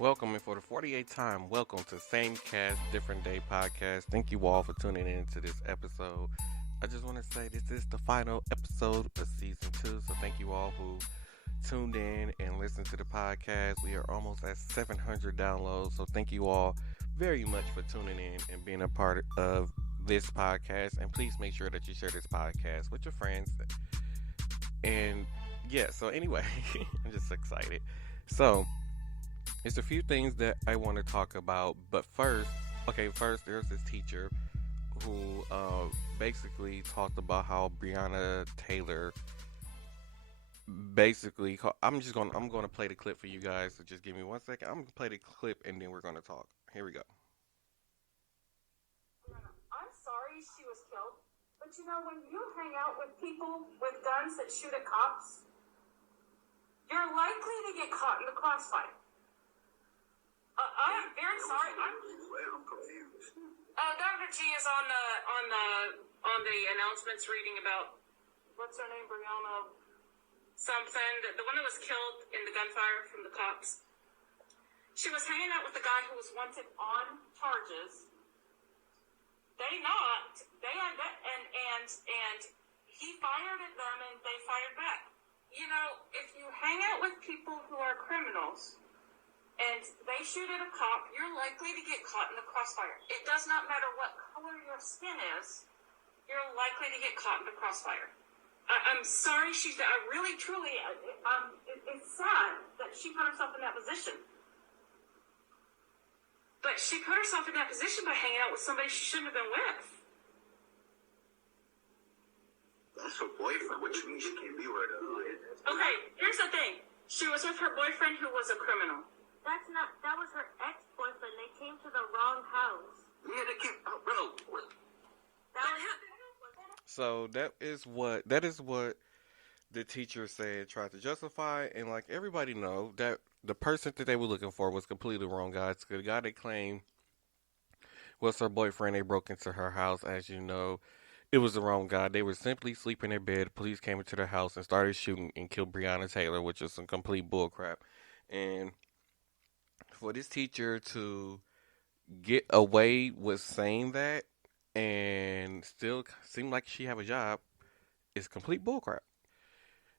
Welcome, and for the 48th time, welcome to Same Cast, Different Day podcast. Thank you all for tuning in to this episode. I just want to say this is the final episode of season two, so thank you all who tuned in and listened to the podcast. We are almost at 700 downloads, so thank you all very much for tuning in and being a part of this podcast. And please make sure that you share this podcast with your friends. And yeah, so anyway, I'm just excited. So, it's a few things that I want to talk about, but first, there's this teacher who basically talked about how Breonna Taylor I'm gonna play the clip for you guys. So just give me 1 second. I'm gonna play the clip and then we're gonna talk. Here we go. I'm sorry she was killed, but when you hang out with people with guns that shoot at cops, you're likely to get caught in the crossfire. I am very sorry. Dr. G is on the announcements reading about what's her name, Breonna something, the one that was killed in the gunfire from the cops. She was hanging out with the guy who was wanted on charges. They not. They had that, and he fired at them, and they fired back. If you hang out with people who are criminals and they shoot at a cop, you're likely to get caught in the crossfire. It does not matter what color your skin is. You're likely to get caught in the crossfire. I'm sorry. I really, truly. It's sad that she put herself in that position. But she put herself in that position by hanging out with somebody she shouldn't have been with. That's her boyfriend, which means she can't be with her. Okay, here's the thing. She was with her boyfriend who was a criminal. That was her ex-boyfriend. They came to the wrong house. Yeah, they came. Bro, what? That was So that is what the teacher said, tried to justify, and like everybody know that the person that they were looking for was completely wrong, guys. The guy they claimed was her boyfriend. They broke into her house, as you know. It was the wrong guy. They were simply sleeping in their bed. Police came into their house and started shooting and killed Breonna Taylor, which is some complete bullcrap. And for this teacher to get away with saying that and still seem like she have a job is complete bullcrap.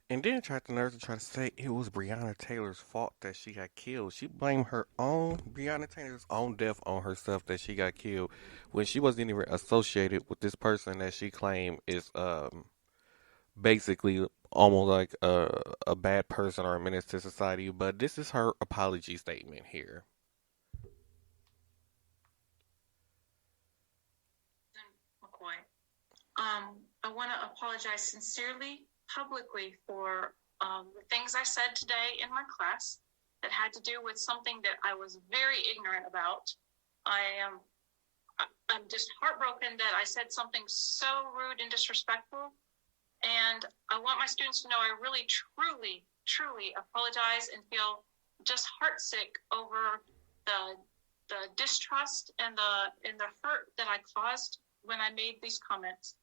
And then tried the nurse to try to say it was Breonna Taylor's fault that she got killed. She blamed Breonna Taylor's own death on herself that she got killed when she wasn't even associated with this person that she claimed is basically almost like a bad person or a menace to society. But this is her apology statement here. Susan McCoy. I want to apologize sincerely, publicly, for the things I said today in my class that had to do with something that I was very ignorant about. I'm just heartbroken that I said something so rude and disrespectful. And I want my students to know I really, truly, truly apologize and feel just heartsick over the distrust and the hurt that I caused when I made these comments.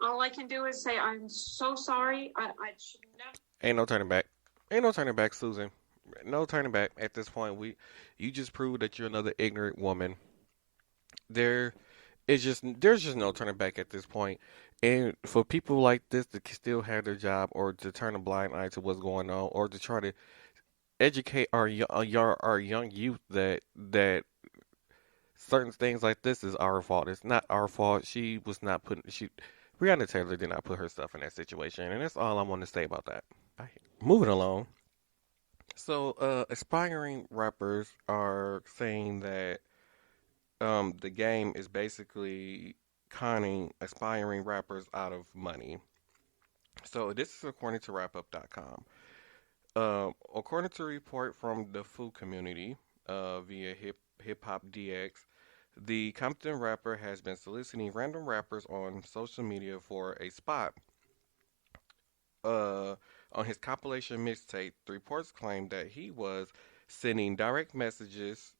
All I can do is say I'm so sorry. I should never. Ain't no turning back. Ain't no turning back, Susan. No turning back at this point. You just proved that you're another ignorant woman. There there's just no turning back at this point. And for people like this to still have their job or to turn a blind eye to what's going on or to try to educate our young youth that certain things like this is our fault. It's not our fault. She was not putting she Breonna Taylor did not put herself in that situation, and that's all I want to say about that. Moving along. So, aspiring rappers are saying that the game is basically conning aspiring rappers out of money. So, this is according to RapUp.com. According to a report from the food community via Hip Hop DX, the Compton rapper has been soliciting random rappers on social media for a spot uh, on his compilation mixtape. The reports claim that he was sending direct messages.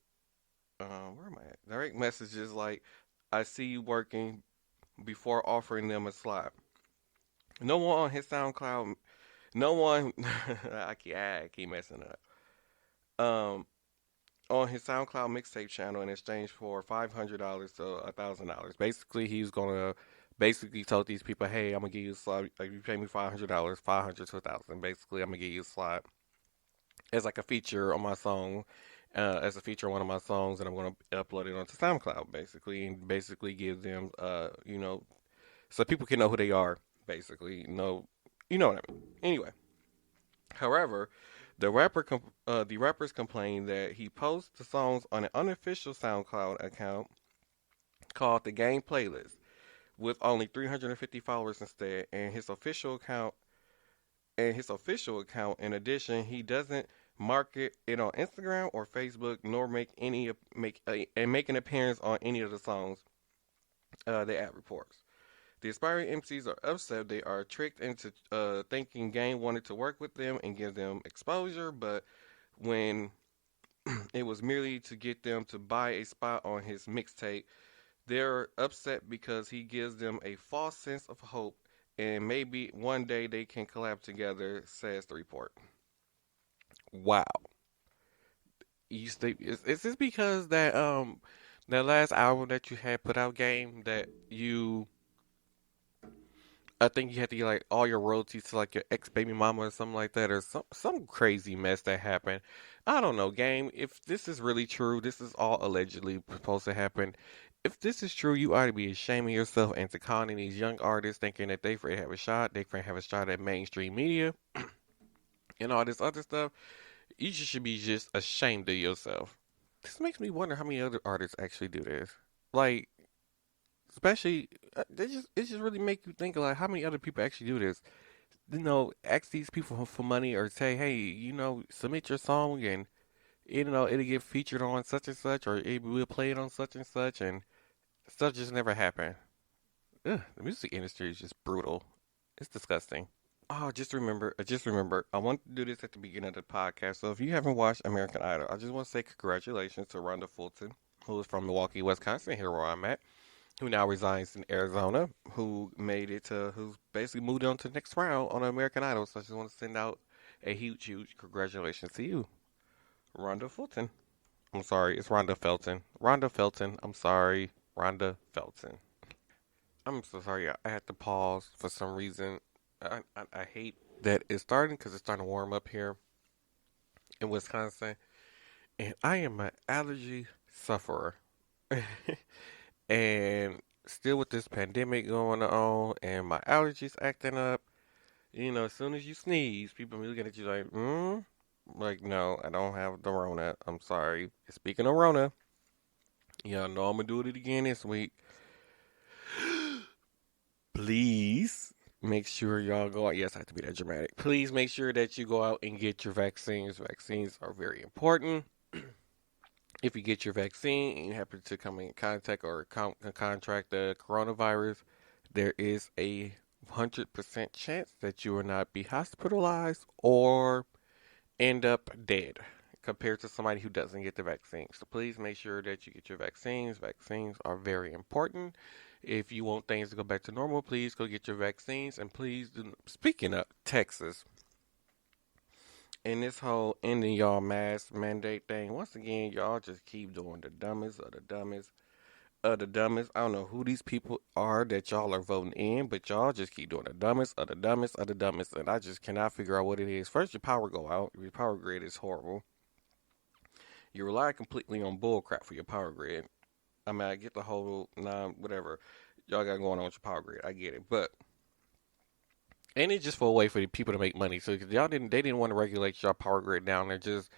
Where am I at? Direct messages like, "I see you working," before offering them a slot. No one on his SoundCloud. No one. I keep messing up. um, on his SoundCloud mixtape channel in exchange for $500 to $1,000. Basically, he's gonna basically told these people, "Hey, I'm gonna give you a slot. Like, you pay me $500, 500 to 1,000. Basically, I'm gonna give you a slot as like a feature on my song, as a feature on one of my songs, and I'm gonna upload it onto SoundCloud, basically, and basically give them, so people can know who they are, basically. You know what I mean. Anyway, however, the rappers complained that he posts the songs on an unofficial SoundCloud account called the Game Playlist with only 350 followers instead, in addition, he doesn't market it on Instagram or Facebook, nor make an appearance on any of the songs. The ad reports. The aspiring MCs are upset. They are tricked into thinking Game wanted to work with them and give them exposure, but when it was merely to get them to buy a spot on his mixtape, they're upset because he gives them a false sense of hope and maybe one day they can collab together, says the report. Wow. Is this because that last album that you had put out, Game, that you I think you had to get like all your royalties to like your ex baby mama or something like that, or some crazy mess that happened. I don't know, Game. If this is really true, this is all allegedly supposed to happen. If this is true, you ought to be ashaming yourself and to conning these young artists thinking that they afraid to have a shot, they afraid to have a shot at mainstream media and all this other stuff. You should be just ashamed of yourself. This makes me wonder how many other artists actually do this. Like, especially, it just really make you think like how many other people actually do this. Ask these people for money or say, hey, submit your song and it'll get featured on such and such or it will play it on such and such and stuff just never happened. Ugh, the music industry is just brutal. It's disgusting. Oh, just remember, I want to do this at the beginning of the podcast. So if you haven't watched American Idol, I just want to say congratulations to Rhonda Fulton, who is from Milwaukee, Wisconsin, here where I'm at, who now resides in Arizona, who's basically moved on to the next round on American Idol. So I just want to send out a huge, huge congratulations to you, Rhonda Fulton. I'm sorry, it's Rhonda Felton. Rhonda Felton. I'm sorry, Rhonda Felton. I'm so sorry. I had to pause for some reason. I hate that it's starting because it's starting to warm up here in Wisconsin, and I am an allergy sufferer. And still with this pandemic going on and my allergies acting up, as soon as you sneeze, people be looking at you like, like, no, I don't have the Rona. I'm sorry. Speaking of Rona, y'all know I'm gonna do it again this week. Please make sure y'all go out. Yes, I have to be that dramatic. Please make sure that you go out and get your vaccines. Vaccines are very important. If you get your vaccine and you happen to come in contact or contract the coronavirus, there is a 100% chance that you will not be hospitalized or end up dead compared to somebody who doesn't get the vaccine. So please make sure that you get your vaccines. Vaccines are very important. If you want things to go back to normal, please go get your vaccines. And please, speaking of Texas, and this whole ending y'all mask mandate thing, once again, y'all just keep doing the dumbest of the dumbest of the dumbest. I don't know who these people are that y'all are voting in, but y'all just keep doing the dumbest of the dumbest of the dumbest, and I just cannot figure out what it is. First, your power go out. Your power grid is horrible. You rely completely on bullcrap for your power grid. I mean, I get the whole whatever y'all got going on with your power grid. I get it, but and it's just for a way for the people to make money. So they didn't want to regulate your power grid down there just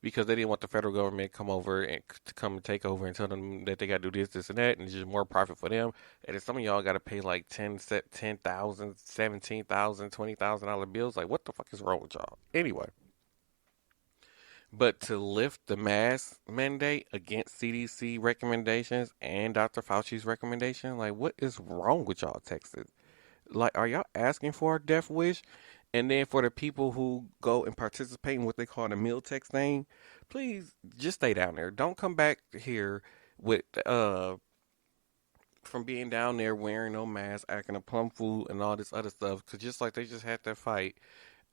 because they didn't want the federal government to come over and to come and take over and tell them that they got to do this, this, and that, and it's just more profit for them. And then some of y'all got to pay like 10,000, 17,000, $20,000 bills. Like, what the fuck is wrong with y'all? Anyway, but to lift the mask mandate against CDC recommendations and Dr. Fauci's recommendation, like, what is wrong with y'all, Texas? Like, are y'all asking for a death wish? And then for the people who go and participate in what they call the meal text thing, please just stay down there. Don't come back here with from being down there wearing no mask, acting a plum fool, and all this other stuff. Cause just like they just had that fight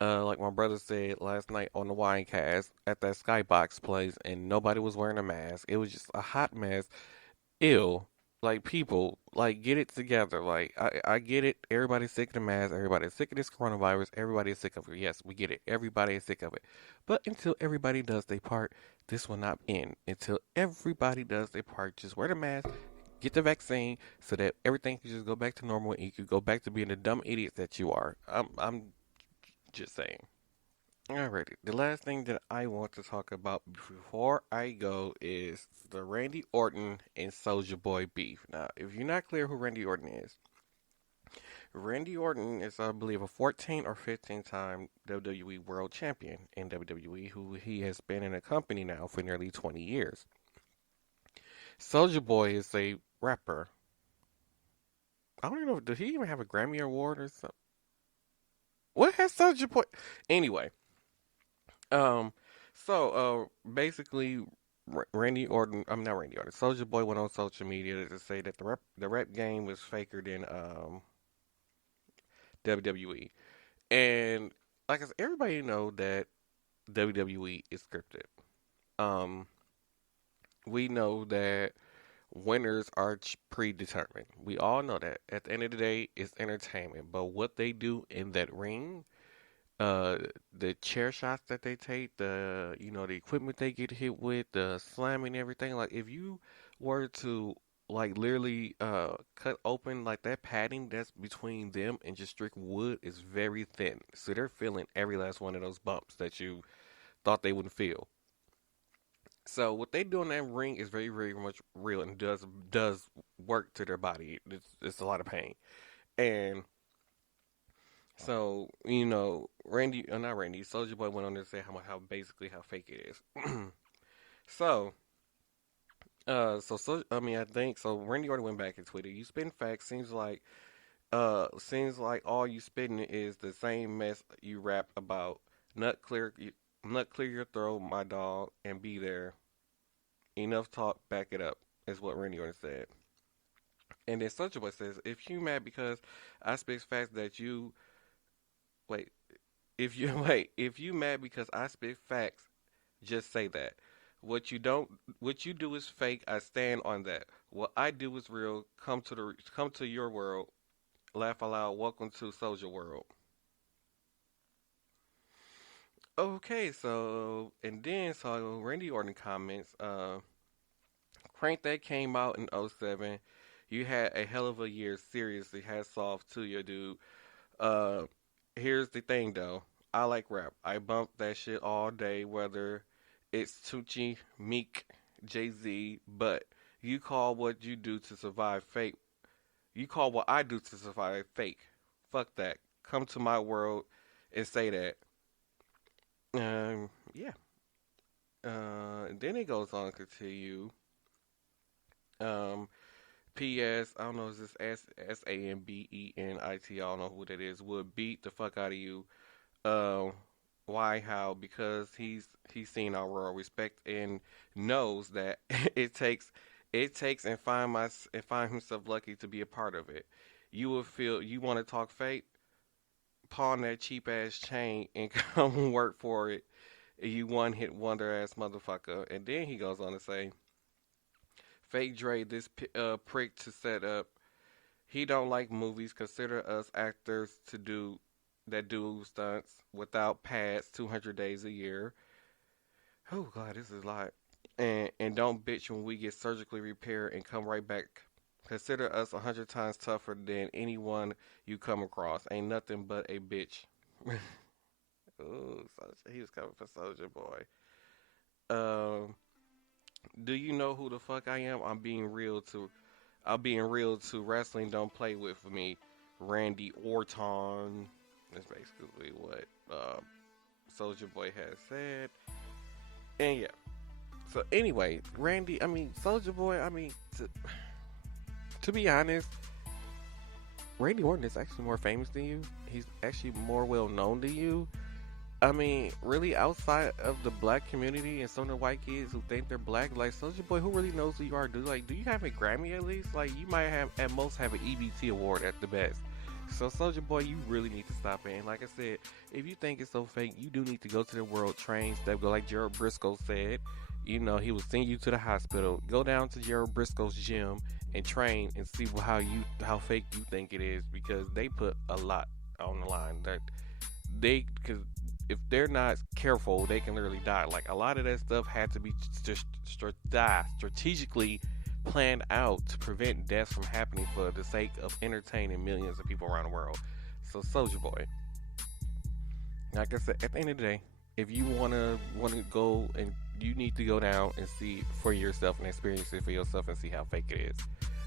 Like my brother said last night on the wine cast at that Skybox place, and nobody was wearing a mask. It was just a hot mess. Ew. Like people, like get it together. Like I get it. Everybody's sick of the mask. Everybody's sick of this coronavirus. Everybody is sick of it. Yes, we get it. Everybody is sick of it. But until everybody does their part, this will not end. Until everybody does their part, just wear the mask, get the vaccine, so that everything can just go back to normal and you can go back to being the dumb idiots that you are. I'm just saying. Alrighty. The last thing that I want to talk about before I go is the Randy Orton and Soulja Boy beef. Now, if you're not clear who Randy Orton is, Randy Orton is, I believe, a 14 or 15 time WWE World Champion in WWE, who he has been in a company now for nearly 20 years. Soulja Boy is a rapper. I don't even know, did he even have a Grammy Award or something? What has Soulja Boy? Anyway, Um, basically, Randy Orton, I'm not Randy Orton, Soulja Boy went on social media to say that the rap game was faker than WWE, and like I said, everybody know that WWE is scripted. Um, we know that winners are predetermined. We all know that. At the end of the day, it's entertainment, but what they do in that ring, uh the chair shots that they take, the equipment they get hit with, the slamming, everything. Like if you were to like literally cut open like that padding that's between them and just strict wood is very thin. So they're feeling every last one of those bumps that you thought they wouldn't feel. So what they do in that ring is very, very much real and does work to their body. It's a lot of pain. And so, not Randy, Soulja Boy went on there to say how basically how fake it is. So, I mean, I think so. Randy Orton went back and tweeted, "You spitting facts. Seems like all you spitting is the same mess you rap about. Nut clear, nut clear your throat, my dog, and be there. Enough talk, back it up." Is what Randy Orton said. And then Soulja Boy says, "If you mad because I spit facts that you wait." If you if you mad because I spit facts, just say that. What you do is fake. I stand on that. What I do is real. Come to your world. Laugh aloud. Welcome to Soldier World. Okay, so and then so Randy Orton comments. Crank that came out in '07. You had a hell of a year. Seriously, hats off to you, dude. Uh, Here's the thing though. I like rap. I bump that shit all day, whether it's Tucci, Meek, Jay Z. But you call what you do to survive fake. You call what I do to survive fake. Fuck that. Come to my world and say that. Yeah. Then it goes on to continue. Um, P.S. I don't know. Is this Sambenit? I don't know who that is. Would beat the fuck out of you. Um, why? How? Because he's seen our world, respect, and knows that it takes and find himself lucky to be a part of it. You will feel you want to talk fate, pawn that cheap ass chain and come work for it. You one hit wonder ass motherfucker. And then he goes on to say, fake Dre, this prick to set up. He don't like movies. Consider us actors to do stunts without pads 200 days a year. Oh God, this is a lot. And don't bitch when we get surgically repaired and come right back. Consider us 100 times tougher than anyone you come across. Ain't nothing but a bitch. Ooh, he was coming for Soldier Boy. Do you know who the fuck I am? I'm being real to wrestling. Don't play with me, Randy Orton. That's basically what Soldier Boy has said. And yeah. So anyway, Randy. I mean, Soldier Boy. I mean, to be honest, Randy Orton is actually more famous than you. He's actually more well known than you. I mean, really, outside of the black community and some of the white kids who think they're black, like Soldier Boy, who really knows who you are? Do you have a Grammy at least? Like, you might have at most have an EBT award at the best. So, Soldier Boy, you really need to stop it. And like I said, if you think it's so fake, you do need to go to the World Train Step. Go like Gerald Briscoe said. You know, he will send you to the hospital. Go down to Gerald Briscoe's gym and train and see how fake you think it is, because they put a lot on the line. That because if they're not careful, they can literally die. Like, a lot of that stuff had to be strategically planned out to prevent deaths from happening for the sake of entertaining millions of people around the world. So, Soldier Boy, like I said, at the end of the day, if you wanna go, and you need to go down and see for yourself and experience it for yourself and see how fake it is.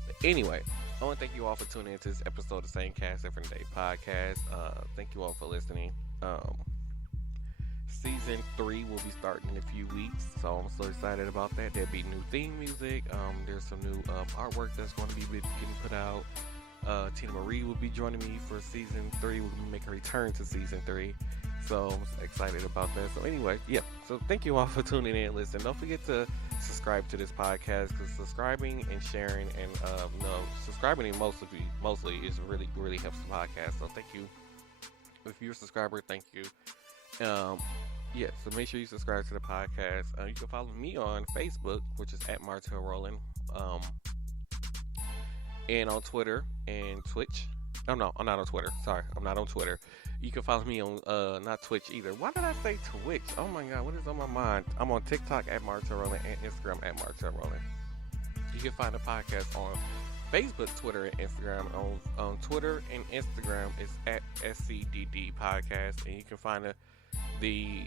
But anyway, I want to thank you all for tuning into this episode of the Same Cast Different Day podcast. Thank you all for listening. Season 3 will be starting in a few weeks, so I'm so excited about that. There'll be new theme music. There's some new artwork that's going to be getting put out. Tina Marie will be joining me for Season 3. We'll make a return to Season 3. So I'm excited about that. So anyway, yeah. So thank you all for tuning in. Listen, don't forget to subscribe to this podcast, because subscribing and sharing and subscribing mostly is really helps the podcast. So thank you. If you're a subscriber, thank you. Yeah, so make sure you subscribe to the podcast. You can follow me on Facebook, which is at Martel Rolling, and on Twitter and Twitch. Oh no, I'm not on Twitter. Sorry, I'm not on Twitter. You can follow me on not Twitch either. Why did I say Twitch? Oh my God, what is on my mind? I'm on TikTok at Martel Rolling and Instagram at Martel Rolling. You can find the podcast on Facebook, Twitter, and Instagram. On Twitter and Instagram, it's at SCDD Podcast, and you can find the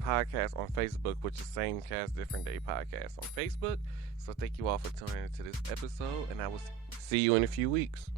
podcast on Facebook, which is Same Cast Different Day Podcast on Facebook. So thank you all for tuning into this episode, and I will see you in a few weeks.